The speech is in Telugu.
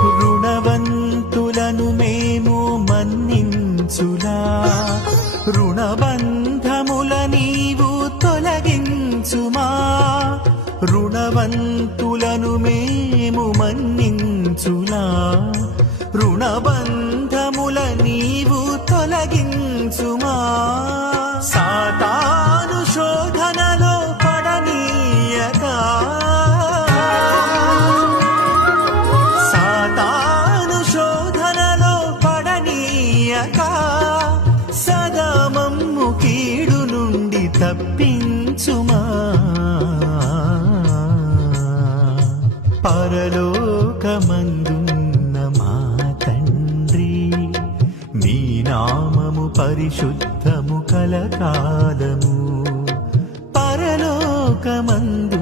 రుణవంతులను మేము మన్నించులా, రుణబంధముల నీవు తొలగించుమా. రుణవంతులను మేము మన్నించులా, రుణబంధముల నీవు తొలగించుమా. సాతాను శోధనలో పడనీయక, సాతాను శోధనలో పడనీయక, సదా మమ్ము కీడు నుండి తప్పించుమా. పరలోకమందున్న మా తండ్రి, నీ నామము పరిశుద్ధము కలకాలము. పరలోకమందు